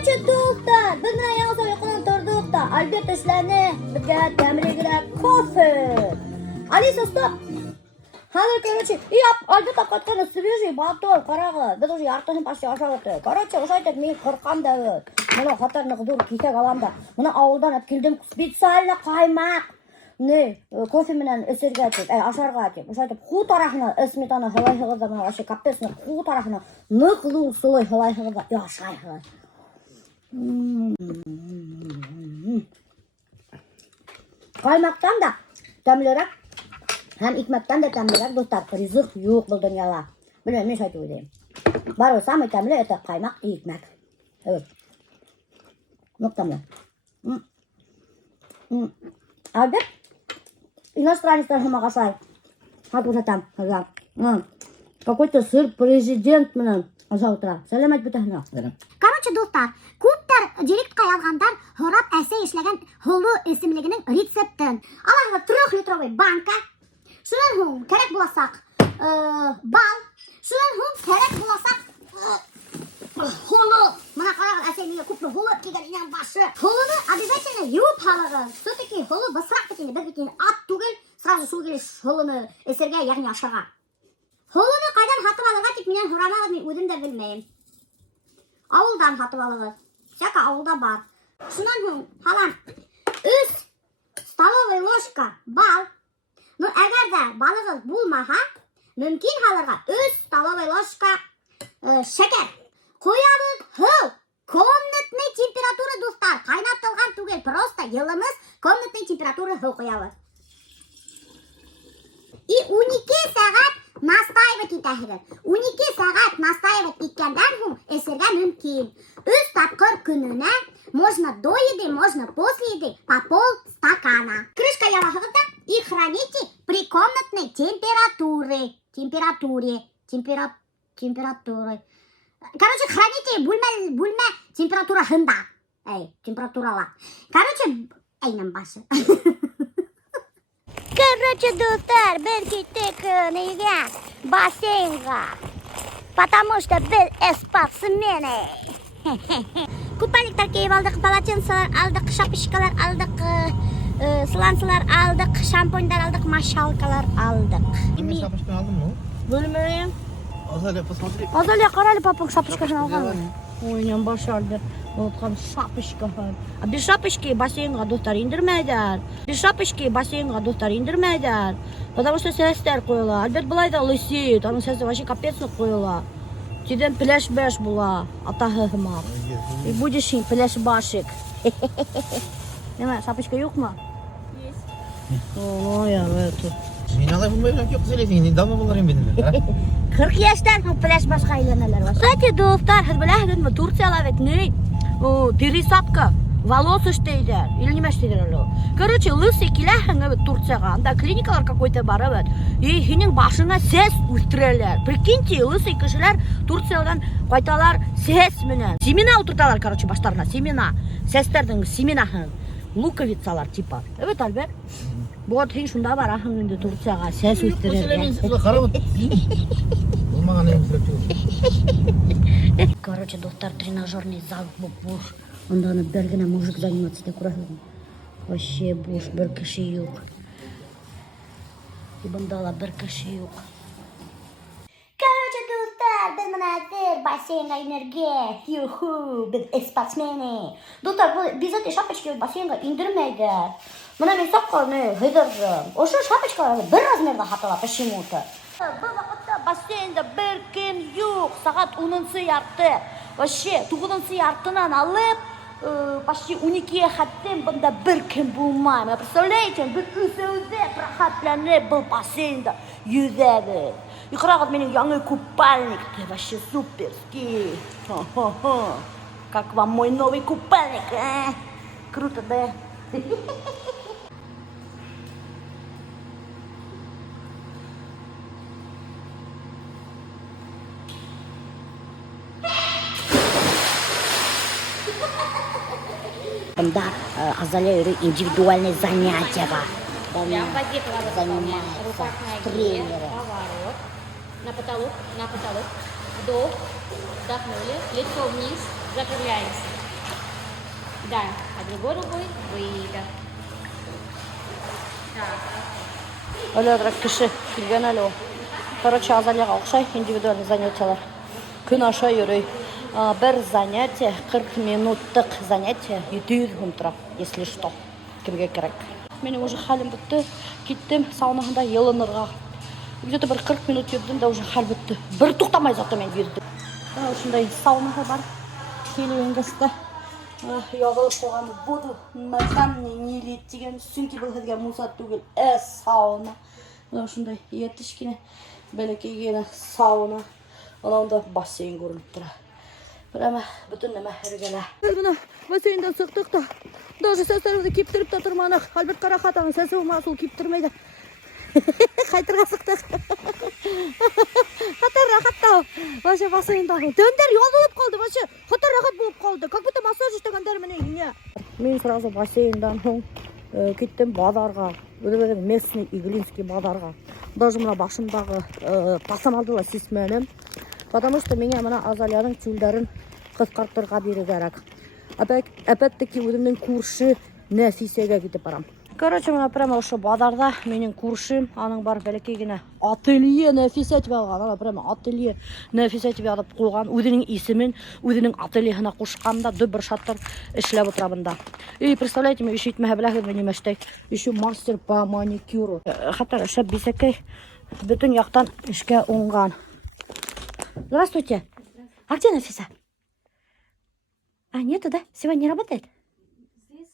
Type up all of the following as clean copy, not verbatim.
Короче, dostlar, biz bilan yolda uyqudan turdik da, albatta sizlarni bizga damligida kofe. Alisa, stop. Hadi, короче, albatta qatqani свежий baton, qarag'i. Biz уже yartini почти oshib o'tdik. Короче, o'sha aytib, men qo'rqqan Davud. Mana xotirni qidir kesak olamda. Mana ovuldan olib keldim, специально qaymoq. Ne, kofe bilan isirga deb, asharga deb. O'sha aytib, xu tarafini smetana halay hig'ida, mana o'sha kapesni xu tarafini niqlu so'lay halay hig'ida. Yoshay hig'ida. Qaymoqdan da tamliroq, ham ikmakdan da tamliroq do'stlar, rizq yo'q bu dunyoda. Bilmayman, men shayt o'ylayman. Baribir самый tamli это qaymoq и ikmak. Evet. Нуктамля. Albatta иностранецlar hammaga shay. Hadi ko'rsatam. Какой-то сыр президент bilan o'tiradi. Salomat butahna. Короче, do'stlar, ko'plar direktga yozganlar Xo'rob Asa ishlagan Holu ismligining retseptin. Alohida 3 litrovый banka. Shundan so'ng kerak bo'lsak, bal. Shundan so'ng kerak bo'lsak, Holu. Mana qarang, Asaga ko'p Holu kelgan boshi. Holuni обязательно yuvib halig'i. Все-таки Holu bisroq ketadi. Bir bitin at tugul, сразу suvga Holuni esirga, ya'ni oshiga. Holuni qaydan sotib olgan deb men so'ramadim, men o'zim de bilmayman. Avuldan sotib olgan. Şaka avulda bor. Shundan so'ng halam 3 stolовая ложка bal. No agarda balig'i bo'lmasa, mumkin halarga 3 stolовая ложка shakar qo'yamiz. Комнатный температура do'stlar, qaynatilgan tugul, просто yilimiz комнатный температура qo'yamiz. И 12 soat настаивать etadi. 12 soat настаивать etgandan so'ng esirga mumkin. 3 taqir kunini можно до еды, можно после еды по полстакана. Крышка ялаг'ida и храните при комнатной температуре. Температуре. Короче, храните бульма температурасында. Температурала. Короче, aynan başı. Короче, do'stlar, bir ketdik nega? Basseynga. Потому что biz sportsmeni. Kupalik kiyib oldik, polotенцалар aldik, shapishkalar aldik, slansalar aldik, shampunlar aldik, mashalkalar aldik. Sen şapışkan aldın mı? Bilmiyorum. Azalya посмотри. Azalya qarali papam shapishkasini olgan. O'ynan başardı. O'tgan shapishka. Без шапочки бассейнga do'stlar indirmaydilar. Без шапочки бассейнga do'stlar indirmaydilar. Потому что сестер qo'yiladi. Albatta bulayda лысеет. Аның сесі вообще капецно qo'yiladi. Тиден пляж-бэш була. Атағы хымақ. И будешь им пляж-башик. Нема, шапочка yok mu? Есть. О, я эту. Мен алай bulmayacak yok söyleysin. Недавно bunların benim. 40 yaştan pляж başka aylanırlar var. Kстати, dostlar, siz bilasizmi? Tursiyalar evet ne? Пересадка волос işteydiler. Или nima işteydiler o? Короче, лысый келахин evet Турцияға. Анда клиникалар какой-то бар evet. И senin başına ses üstürerler. Прикиньте, лысый kişiler Турциядан қайталар ses менен. Семена отырталар, короче, başlarına. Семена. Seslerдің семенахын. Луковицалар типа. Evet Albert. Вот сен шунда бар ахың енді Турцияға ses üstürerler. Короче, доктор, тренажерный зал буш. Онда бергене мужик заниматься деп көрасың. Вообще буш, бір кіші yok. И бандала бір кіші yok. Короче, достар, biz manazir бассейнga inirge. Yuhu, biz sportsmeni. Dostlar, biz eti şapочки бассейнga indirmeydi. Mana men soqqani hidırım. O'sha şapочкаларni bir razmerda hatala почему-то. Bir vaqtda basseynda bir kim yo'q. Saat 10 yartı. Вообще 9 yartıdan alıp почти 12'ye xattim bunda bir kim bo'lmaydi. Представляете, bir o'zida proxatlanib bu basseynda yüzadi. Iqrog'id mening yangi купальник. Вообще суперский. Как вам мой новый купальник, а? Круто, да? Бында Азалия индивидуальные занятия бар. Занимается с тренером. На потолок, вдох, вдохнули, лицо вниз, закругляемся. Да, а другой рукой выйдет. Өлі кіші келген әлі о. Короче, азалияға ұқшай, индивидуальный занятиялар. Күн аша йөрөй. Бір занятие, 40 минуттық занятие, 700 сум тұра, если что. Кімге керек. Менің уже халім бітті. Кеттім саунасында елынырға. Где-то бір 40 минут жүрдім, да уже хал бітті. Бір тоқтамай зато мен жүрдім. Осындай саунаға бар. Келуінгісті. Яғылып қоғаны буду. Мәтамне нелет деген сүнки білгізген мұсат түгіл. Сауна. Осындай етішкіне. Бәлекейгені сауна. Онда бассейн көрініп тұра. Прямо бүтін неме әргелі. Бұны бассейнда сұқтық та. Даже сәстерімді кептіріп та тұрманық. Альберт Қарақатаның сәсі болмақ сол кептірмейді. Қайтырға сұқтық. Қатар рахат тау. Вообще бассейндағы. Дөндер ядылып қалды. Вообще қатар рахат болып қалды. Как будто массаж істегендер міне үйіне. Мен сразу бассейндан соң кеттім базарға. Өдебеден местный иглинский базарға. Даже мына башымдағы пасамалдыла сесменім. Потому что меня мына Азалияның тюльдерін қысқарттырға бері керек. Опять-таки өзімнің көрші Нәфисеге кетіп барам. Короче, мына прямо ошо базарда менің көршім, аның бар бәлекейгіне ателье Нәфисе тебе алған. Ана прямо ателье Нәфисе тебе алып қойған. Өзінің исімін, өзінің ательеһына қошқанда бір шаттар эшләп отырабында. И представляете, мен еще итмәһә беләһез немәштәй, еще мастер по маникюру. Хәтта шәп бисәкәй бүтін яктан эшкә уңган. Здравствуйте. А где Нафиса? А, нету, да? Сегодня не работает? Здесь?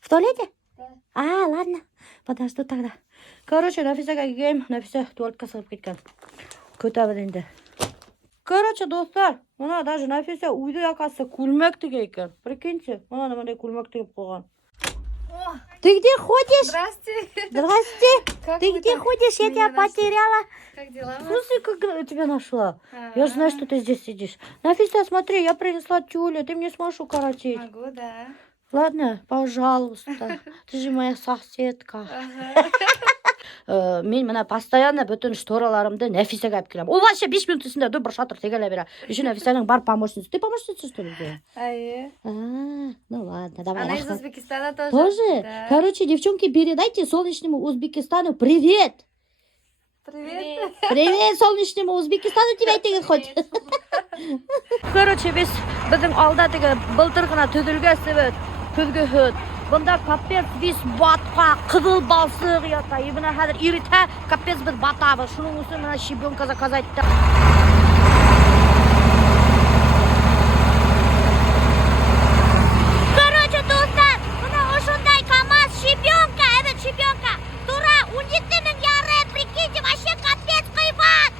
В туалете? Да. Ладно. Подожду тогда. Короче, Нафисаға келгем. Нафиса туалетқа сығып кеткен. Көтәбін енді. Короче, достар, мына даже Нафиса үйді якасы күлмек тіге екен. Прикиньте, мына мындай күлмек тігіп қойған. Ты где ходишь? Здрасте. Здрасте. Как Ты вы где там ходишь? Я тебя меня нашли? потеряла. Как дела? Слушай, как я тебя нашла. Я же знаю, что ты здесь сидишь. Нафиса, смотри, я принесла тюлю. Ты мне сможешь укоротить? Могу, да. Ладно, пожалуйста. Ты же моя соседка. Мен мына постоянно бүтін штораларымды Нәфисеге алып келем. Ол вообще 5 минут ішінде бір шатыр тегеле бере. Еще Нәфисаның бар помощница. Ты помощница, что ли? Ну ладно, давай. Она из Узбекистана тоже? Тоже? Да. Короче, девчонки, передайте солнечному Узбекистану привет. Привет. Привет солнечному Узбекистану тебе айтыңыз хоть. Короче, біздің алда теге былтырғына түзілгесі түзгіхіт. Бұнда капец біз батқа, қызыл балсық ята. Ебіна хәдір иріта, капец біз батабы. Шының үсі мына щебенка заказать-та. Короче, достар, мына ошондай КамАЗ щебенка, evet щебенка. Тура 17.000 яры, прикиньте, вообще капец кыйбат.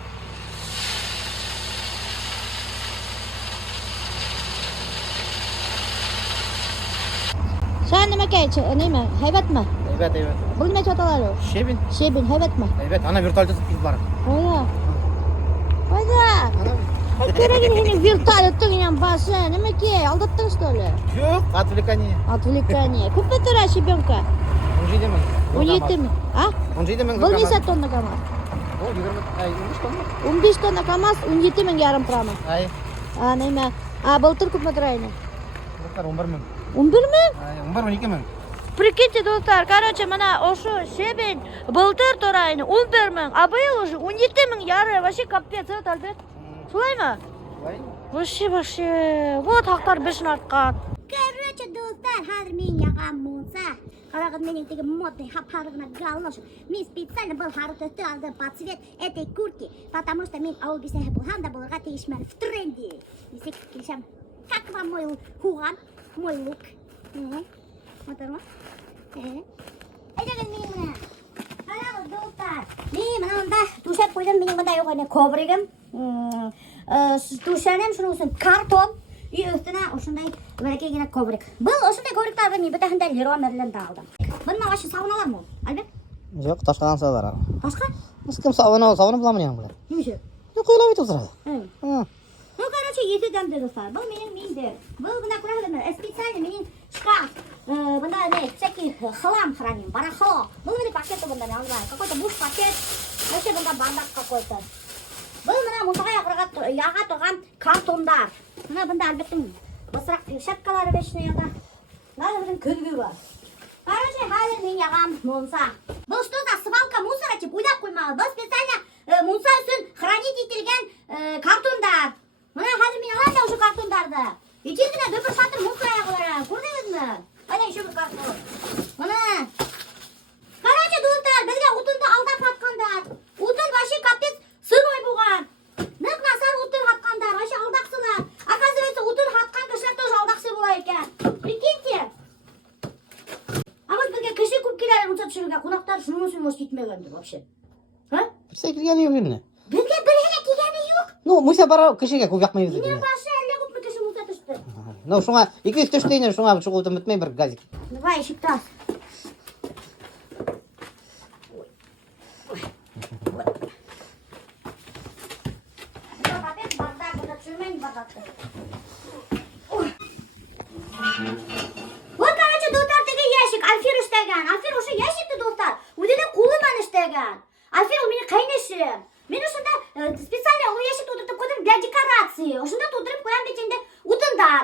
Sen neyme? Heybet mi? Evet. Bu ne çatalar o? Şebin. Şebin, heybet mi? Evet, ana virtualde tutup var. Oya. Hayda. Kerегin yine virtual öttün yine başı. Ne ki? Aldattın işte öyle. Yok, отвлекание. Отвлекание. Kupa tura şebенка. 17 mi? 17 mi? Ha? 17 mi? Bu ne tonna KamAZ? O 20, ay 15 ton mu? 15 tonna KamAZ, 17 min yarım prama. Ay, Neyme? Былтыр kupa turayını. bunlar 11 mi? 11 mi? Ay, 11 12 mi? Прикиньте, достар, короче, мына ошо щебень былтыр турайны 11 мың, а быйыл уже 17 мың яры. Вообще капец, evet Альберт? Солай ма? Вообще. Вот хақтар бешін артқан. Короче, достар, хәзер мен яғам мұнса. Қарағыз менің теге модный хап-харығына галнош. Мен специально был харытысты алды по цвет этой куртки, потому что мен ауыл бисәһе булһам да булырға тейішмән в тренде. Десек келшем. Как вам мой хуған, мой лук? Отыр ма? Әйдәгіз мен мына. Қарағыз, достар. Мен мынанда түшәп қойдым, менің мында жоқ әне ковригім. Түшәнем шының үшін картон. Үй өстіне осындай бәрекегіне коврик. Бұл осындай ковриктарды мен бүтәхінде Леруа Мерленден алдым. Бұның ваши сауналар ма? Альберт? Yok, taşkadan sağlar. Başka? Kim savunu bulamıyor mu? Немеше? Yok, öyle bir tuzra. Ну, короче, еті дәмді достар. Бұл менің мендер. Бұл бұнда көрәғылымдар. Специально менің шкаф. Бұнда не, всякий хлам храним, барахло. Бұл менің пакеті бұнда, не албай. Какой-то буш пакет. Вообще бұнда бардак какой-то. Бұл мына мұнтаға яға тұрған картондар. Мына бұнда Альберттің бысырақ перчаткалары бешнеяда. Бәрібірдің көлгі бар. Короче, хәзер мен яғам монса. Бұл что за свалка мусора тип уйдап қоймағы. Бұл специально монса үшін хранить етілген картондар. Мына хәзер мен алам да уже картондарды. Ечергіне дөпір шатыр мусор аяғылары. Көрдіңіз ме? Қайда еще бір картон. Мына. Короче, достар, бізге утынды алдап атқандар. Утын вообще капец сырой болған. Нық насар утын атқандар. Вообще алдақсылар. Оказывается, утын атқан кішілер тоже алдақсы бола екен. Прикиньте. А вот бізге кіші көп келер ұнса түсіруге қонақтар жұмысы может кетмегенді вообще. Бірсе келгені жоқ емне? Бізге бір еле келгені жоқ. Ну, мұса бара кішіге көп жақмай бізді. Мен башы әлі көп бір кіші мұнса түсті. Ну, шуңа, 200 түштейіне шуңа шығу ұтым өтмей бір газик. Давай, ешік тас. Вот, короче, достар теге ящик, Альфир іштеген. Альфир уже ящикті достар. Өдені қолымен іштеген. Альфир ол мені қайнешім. Мен ұшында специально ол ящикті отыртып қойдым для декорации. Ұшында тұтырып қоям бетенде ұтындар.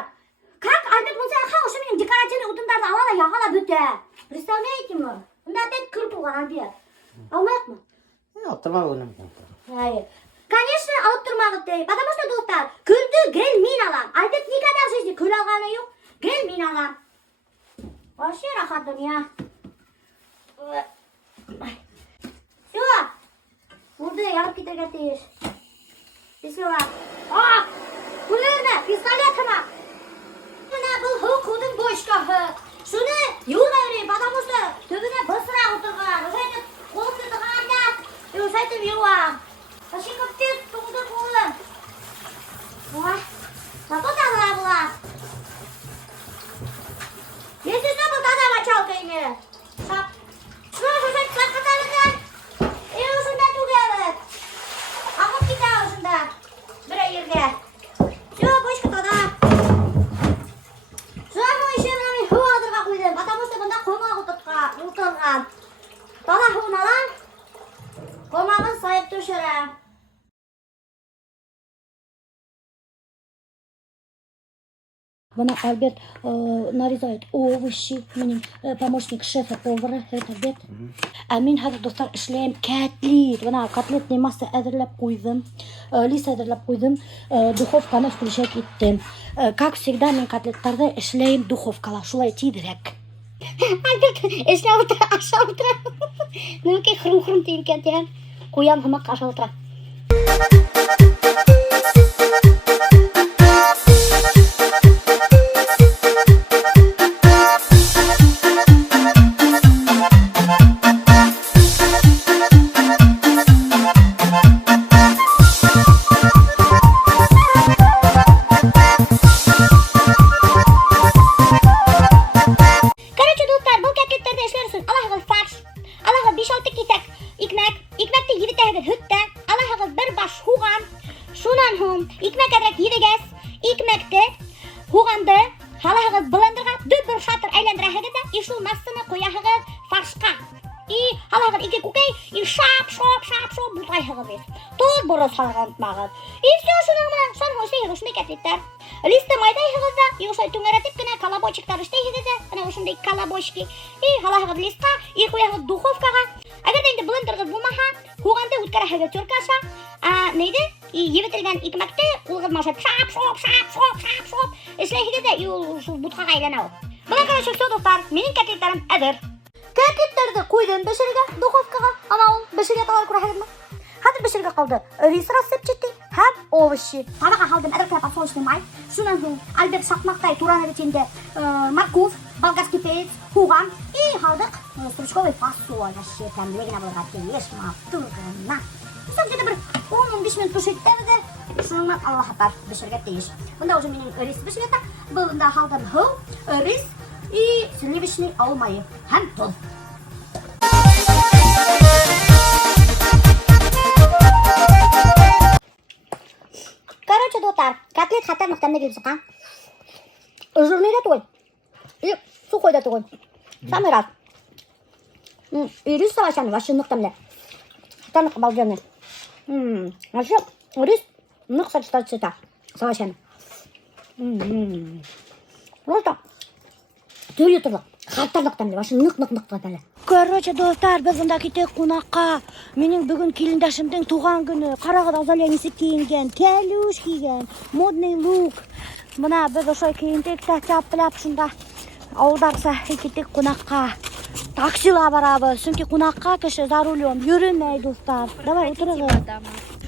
Как Альберт мұнса яқа ұшы менің декоративный ұтындарды алала яғала бүті. Представляете ме? Мұнда опять кір туған Альберт. Алмайық ма? Оттырма өңім. Конечно, алып тұрмағы дей. Потому что достар, күлді гел мен алам. Альберт никогда в жизни күл алғаны жоқ. Гел мен алам. Вообще рахат дүния. Все. Burada yarıp giderken değil. Bismillah. Aa! Kulağına, pistoletime. Şuna bu hukukun boşkahı. Şunu yola yürüyüp потому что töbüne basıra oturgan. Özellikle kolu tuttuğan da. Özellikle yola. Taşı kaptır, tokudur kolum. Vay. Nasıl da var? Если что, был тогда мочалка имеет. Что же, как катарыдан? И ушында тугавит. А вот кита ушында. Бір ерге. Все, бочка тогда. Шуаны еще мен ху алдырға қойдым. Потому что бұнда қомақ ұтырған. Тогда хуын алам. Қомағын сайып түшірем. Вона Альберт нарезает овощи, менің помощник шефа-повара, это обед. А мен қазір достар ішлейм котлет. Вона котлет немасы әзірлеп қойдым, лист әзірлеп қойдым, духовканы включать еттім. Как всегда мен котлеттарды ішлейм духовкала, шулай тидірек. Альберт ішлеп отыра, аша отыра. Нөке хрум-хрум тейінкен теген, қоям ғымақ аша отыра. И все, что нам сон хосе егошны котлеттер. Листы майдай егызда, егошай түңәретіп кенә колобочектар іште егызда, ана ошындай колобочки. И халағыз листка, и қояғыз духовкаға. Әгер де енді блендерғыз болмаха, хуғанды үткәрәхәгә түркаша, нейді? Ебетілген икмәкті, ұлғыз машап, шап, ішләйгізда, и ол бұтқаға айланау. Бұна короче, все, достар, менің котлеттерім әдір. Котлеттерді қойдым бешірге, духовкаға, ана ол бешірге талар көрәхәгіз ма? Hadi bir şeyle kaldı. Rис рассыпчатый, hem овощи. Тараға қалдым әрі подсолнечный май. Шунан соң Альберт шақмақтай тураны ретінде морковь, болгарский перец, хуған. И қалдық стручковый фасоль. Вообще прям легіне болға келеш мақтығына. Все где-то бір 10-15 минут пішет әвді. Шунан Аллах апар бішірге дейш. Бұнда уже менің рис бішірге. Бұнда қалдым хыл, рис и сливочный алмайы. Hem тол. Короче, достар, котлет хаттар мақтамда келіп шыққан. Жирный да тұғын. И сухой да тұғын. Самый раз. И рис салашаны, вообще мақтамда. Хаттар обалденный. Вообще, рис нық сочетается салашаны. Просто төре тұрлық. Қартарлық тәмілі, башы нық тәмілі. Короче, достар, біз мұнда кетек қонаққа. Менің бүгін келіндашымдың туған күні. Қарағыда Азалия несі киінген, кәлуш киген, модный лук. Мына біз ошой киіндік, тәп-тәп шында ауылдарса кетек қонаққа. Таксила барабыз, çünkü қонаққа кіші за рулем жүрмей, достар. Давай, отырыңыз.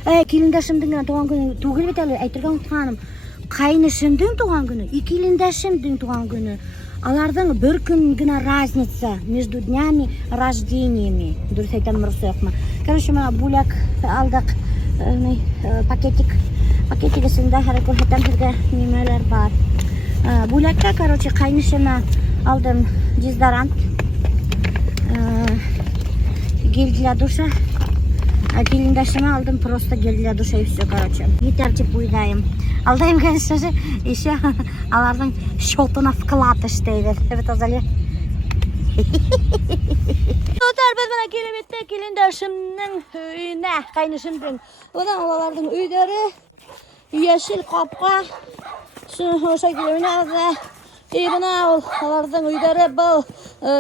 Келіндашымдың туған күні түгіл бет әлі, айтырған ұтқаным. Қайнышымдың туған күні, келіндашымдың туған күні. Алардың бір күн гына разница между днями рождениями. Дұрыс айтам, дұрыс айтма. Короче, мына буляк алдық, пакетигісінде әрі көрсетем сізге немелер бар. Булякка, короче, қайнышыма алдым дезодорант, гель для душа. Келіндашыма алдым просто гель для душа и все, короче. Гитарчик уйдаем. Алдайым, конечно же, еще алардың шотына вклад іштейді. Evet, Азалия. Достар, біз мына келеметті келіндашымның үйіне, қайнышымдың. Одан олардың үйдері ешіл қапқа. Ошай келеміне алды. Мына олардың үйдері бұл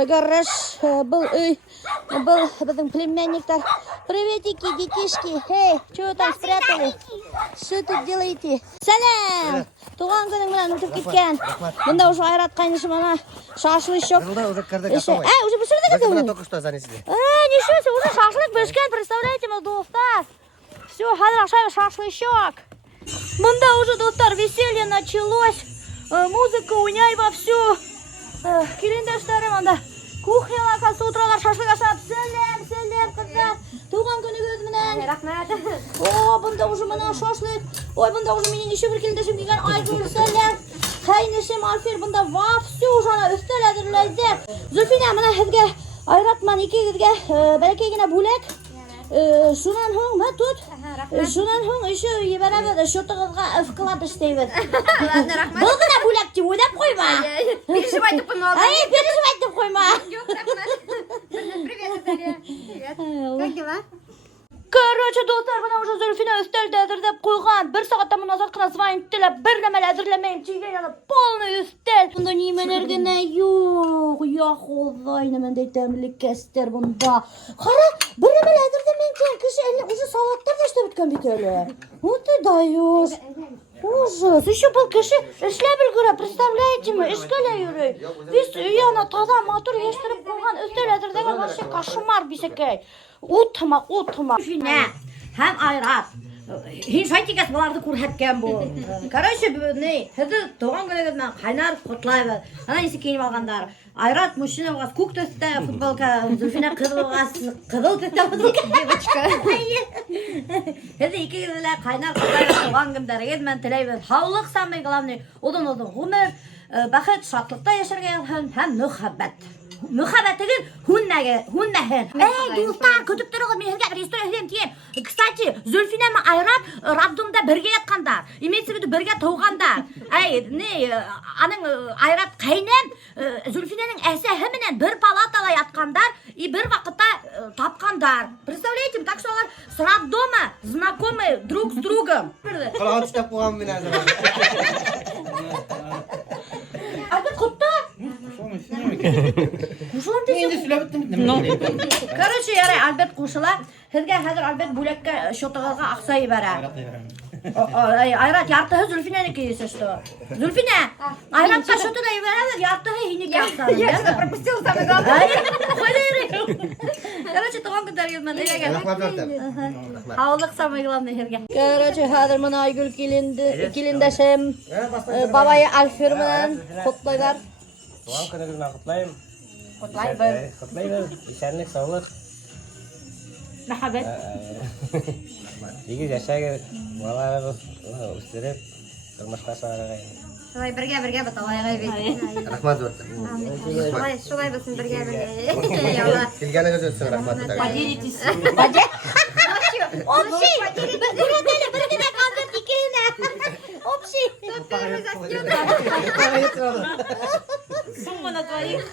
гараж, бұл үй, бұл біздің племянниктер. Приветики, детишки. Эй, что там спрятали? Что тут делаете? Салям! Туған күнің менен өтіп кеткен. Бұнда уже Айрат қайнышым ана шашлычок. Уже кірді готовый. Уже пішірдіңіз бе? Біз только что занесли. Ничего себе, уже шашлык пішкен, представляете, мы, достар. Все, қазір ашай шашлычок. Бұнда уже, достар, веселье началось. Музыка уйнай вовсю. Келіндештерім анда кухняларға с утралар шашлык ашап. Сәлем, қыздар. Туған күнігіз менен. Рахмет. О, бұнда уже мына шашлык. Ой, бұнда уже менен еще бір келіндешім келген. Айгүл, сәлем. Қайнышым Альфер бұнда вовсю жана үстел әзірләйдер. Зульфина, мына сізге Айратман екеуіңізге бәлекейгіне бөлек. Шунан хоң, ма тут? Шунан хоң, еще ебәрәбеді, шотығызға вклад іштейбіз. Бұл ғына бөлек деп ойдап қойма. Переживай деп қойма. Переживай деп қойма. Жоқ, рахмет. Привет, Азалия. Привет. Как дела? Короче, достар, мына уже Зульфина үстелді әзірлеп қойған. Бір сағаттан мұны азатқына звайын тіліп, бір нәмәл әзірлемейім түйген яны полный үстел. Бұнда неменергіне yok. Ya Xuday, немендей тәмілік кәстер бұнда. Қара, бір нәмәл әзірлемейім түйген кіші әлі уже салаттар да ішті біткен бекелі. Вот ты даешь. Ужас, еще был кіші ішлеп үлгірі, представляете мы, ішкелі юрі. Біз үйяна таза матур ештіріп қойған үстел әзірдегі вообще кошмар бисекей. Утма. Шіне, һәм Айрат. Хин шайтикәс бұларды көрһәткән бұл. Короче, хәзір туған күнігізмен қайнар құтлайбыз. Ана есі киініп алғандар. Айрат мужчина болғас, көк төсті футболка, Зульфина қыз болғас, қызыл төсті футболка. Девочка. Хәзір екеуіңізді қайнар құтлайбыз туған күндеріңізмен тілейбіз. Саулық самый главный, одан ғұмыр, бақыт, шатлықта яшәргә һәм мөхәббәт. Мөхәббәтігін хүннәһін. Достар, көтіп тұрығыз, мен сізге бір история сөйлеймін тиген. Кстати, Зульфина мен Айрат роддомда бірге ятқандар. Имеется в виду бірге туғандар. Аның Айрат қайнем Зульфинаның әсәһі менен бір палатала ятқандар и бір вақытта тапқандар. Представляете, так что олар с роддома знакомы друг с другом. Қалаған түстеп қоған мен әзір. Альберт құтта? Короче, ярай, Альберт қушыла. Сізге қазір Альберт бөлекке шотығызға ақса ебәрі. Айрат, яртығы Зульфинанікі есі что? Зульфина, Айратқа шотыда ебәрі, яртығы хинеке ақсаны. Я что-то пропустила самое главное. Короче, туған күндеріңізмен елеген. Рахмат өттім. Хаулық самый главный жерге. Короче, қазір мұна Айгүл келіндашым, бабайы Альфер менен құтлайлар. Туған күніңізді құтлайым. Құтлайбыз. Ишәнлік, саулық. Мәхәббәт. Егіз яшәгір, балаларыңыз өстеріп, тұрмышқа шығарағайын. Шулай бірге баталайға бет. Рахмат өттім. Шулай болсын бірге. Келгеніңіз өтсін, рахмат өттім. Поделитесь. Общий. Біргіне концерт екеуіне. Общий. Сумма на двоих.